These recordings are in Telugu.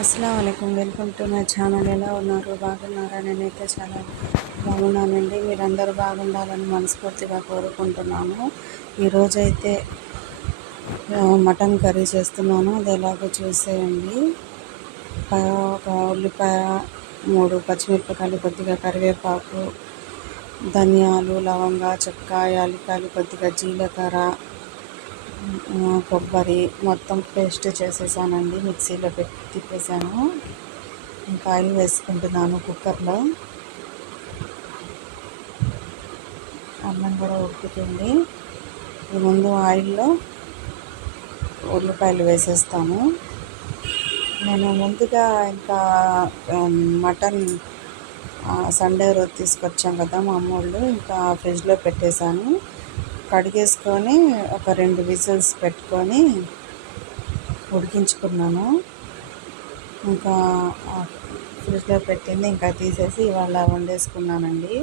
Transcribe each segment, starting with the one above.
అస్సలాముఅలైకుం, వెల్కమ్ టు మై ఛానల్. ఎలా ఉన్నారు? బాగున్నారా? నేనైతే చాలా బాగున్నానండి. మీరందరూ బాగుండాలని మనస్ఫూర్తిగా కోరుకుంటున్నాను. ఈరోజైతే మటన్ కర్రీ చేస్తున్నాను. అది ఎలాగో చూసేయండి. ఒక ఉల్లిపాయ, 3 పచ్చిమిరపకాయలు, కొద్దిగా కరివేపాకు, ధనియాలు, లవంగా, చెక్క, యాలక్కాయలు, కొద్దిగా జీలకర్ర, కొబ్బరి మొత్తం పేస్ట్ చేసేసానండి. మిక్సీలో పెట్టి తిప్పేసాను. ఇంకా ఆయిల్ వేసుకుంటున్నాను కుక్కర్లో. అన్నం కూడా ఉడుకుతుంది. ఈ ముందు ఆయిల్లో ఉల్లిపాయలు వేసేస్తాను. నేను ముందుగా ఇంకా మటన్ సండే రోజు తీసుకొచ్చాం కదా మా అమ్మోళ్ళు, ఇంకా ఫ్రిడ్జ్లో పెట్టేశాను. కడిగేసుకొని ఒక 2 విజిల్స్ పెట్టుకొని ఉడికించుకున్నాను. ఇంకా ఫ్రిడ్జ్లో పెట్టింది ఇంకా తీసేసి ఇవాళ వండేసుకున్నానండి.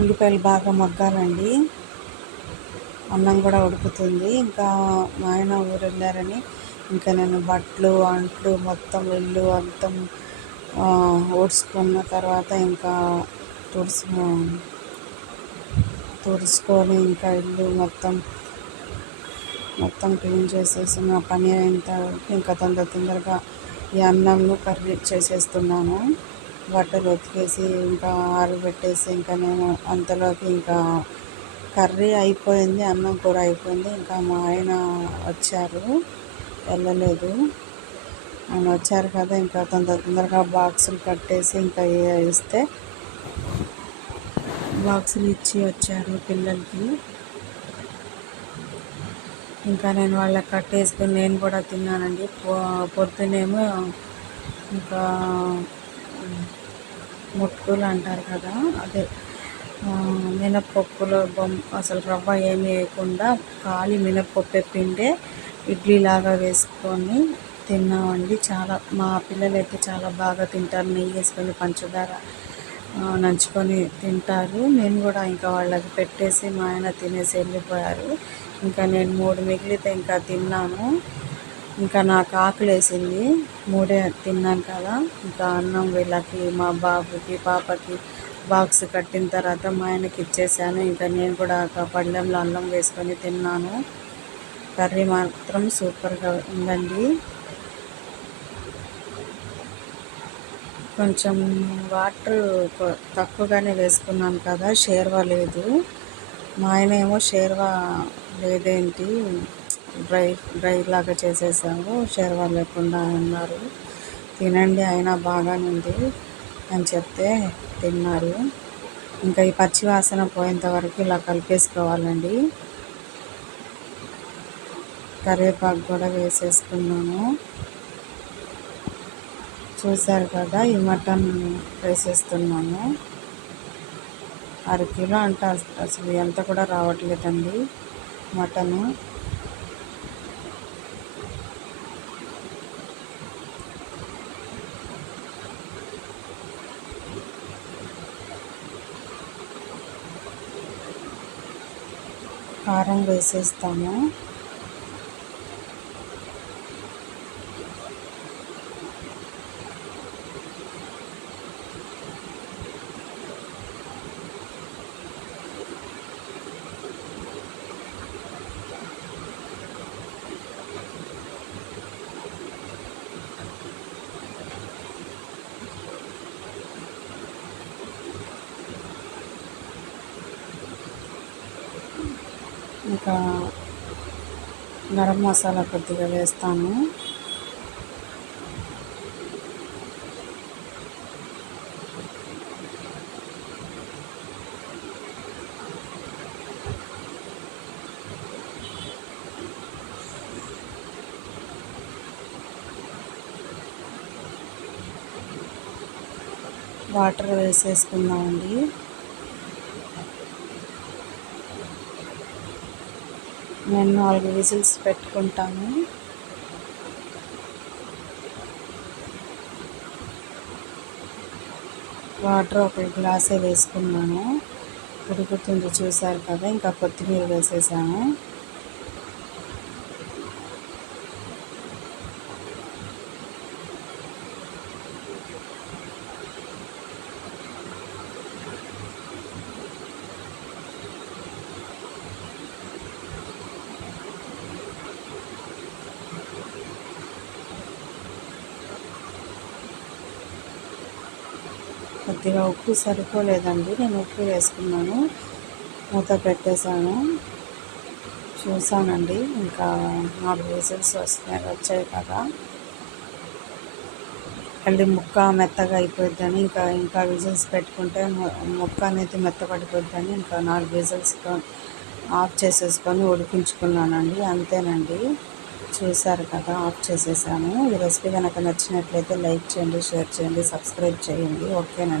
ఉల్లిపాయలు బాగా మగ్గాలండి. అన్నం కూడా ఉడుకుతుంది. ఇంకా మా ఆయన ఊరు వెళ్ళారని ఇంకా నేను బట్టలు, అంట్లు, మొత్తం ఇల్లు మొత్తం ఊడ్చుకున్న తర్వాత ఇంకా తుడుచుకొని ఇంకా ఇల్లు మొత్తం క్లీన్ చేసేసి నా పని అయిన తర్వాత ఇంకా తొందరగా ఈ అన్నంను కర్రీ చేసేస్తున్నాను. బట్టలు ఉతికేసి ఇంకా ఆరబెట్టేసి ఇంకా నేను అంతలోకి ఇంకా కర్రీ అయిపోయింది, అన్నం కూర అయిపోయింది. ఇంకా మా ఆయన వచ్చారు, వెళ్ళలేదు. ఆయన వచ్చారు కదా, ఇంకా తొందరగా బాక్సులు కట్టేసి ఇంకా ఇస్తే బాక్సులు ఇచ్చి వచ్చారు పిల్లలకి. ఇంకా నేను వాళ్ళకి కట్టేసుకొని నేను కూడా తిన్నానండి. పొద్దునేమో ఇంకా ముట్టుకులు అంటారు కదా, అదే మినప్పప్పులో అసలు రవ్వ ఏమి వేయకుండా ఖాళీ మినప్పప్పు పిండే ఇడ్లీలాగా వేసుకొని తిన్నామండి. మా పిల్లలైతే చాలా బాగా తింటారు. నెయ్యి వేసుకొని పంచదార నంచుకొని తింటారు. నేను కూడా ఇంకా వాళ్ళకి పెట్టేసి మా ఆయన తినేసి వెళ్ళిపోయారు. ఇంకా నేను 3 మిగిలితే ఇంకా తిన్నాను. ఇంకా నాకు ఆకలేసింది, 3 తిన్నాను కదా. ఇంకా అన్నం వీళ్ళకి, మా బాబుకి, పాపకి బాక్స్ కట్టిన తర్వాత మా ఆయనకి ఇచ్చేసాను. ఇంకా నేను కూడా పళ్ళెంలో అన్నం వేసుకొని తిన్నాను. కర్రీ మాత్రం సూపర్గా ఉందండి. కొంచెం వాటర్ తక్కువగానే వేసుకున్నాను కదా, షేర్వా లేదు. మా ఆయన ఏమో షేర్వా లేదేంటి, డ్రై లాగా చేసేసాము, షేర్వా లేకుండా అన్నారు. తినండి అయినా బాగానే ఉంది అని చెప్తే తిన్నారు. ఇంకా ఈ పచ్చి వాసన పోయేంత వరకు ఇలా కలిపేసుకోవాలండి. కరివేపాకు కూడా వేసేసుకున్నాను. చూసారు కదా, ఈ మటన్ వేసేస్తున్నాను. 1/2 కిలో అంటే అసలు ఎంత కూడా రావట్లేదండి మటను. కారం వేసేస్తాము. ఇంకా గరం మసాలా కొద్దిగా వేస్తాను. వాటర్ వేసేసుకుందామండి. నేను 4 విజిల్స్ పెట్టుకుంటాను. వాటర్ ఒక గ్లాసే వేసుకున్నాను. ఉడుకుతుంది చూసారు కదా. ఇంకా కొత్తిమీర వేసేసాను. కొద్దిగా ఉప్పు సరిపోలేదండి, నేను ఉప్పు వేసుకున్నాను. మూత పెట్టేశాను. చూసానండి, ఇంకా 4 విజిల్స్ వచ్చాయి కదా. మళ్ళీ ముక్క మెత్తగా అయిపోద్దని ఇంకా విజిల్స్ పెట్టుకుంటే ముక్క అనేది మెత్తపడిపోద్దని ఇంకా 4 విజిల్స్ ఆఫ్ చేసేసుకొని ఉడికించుకున్నానండి. అంతేనండి, చూసారు కదా, ఆఫ్ చేసేసాను. ఈ రెసిపీ కనుక నచ్చినట్లయితే లైక్ చేయండి, షేర్ చేయండి, సబ్స్క్రైబ్ చేయండి. ఓకేనండి.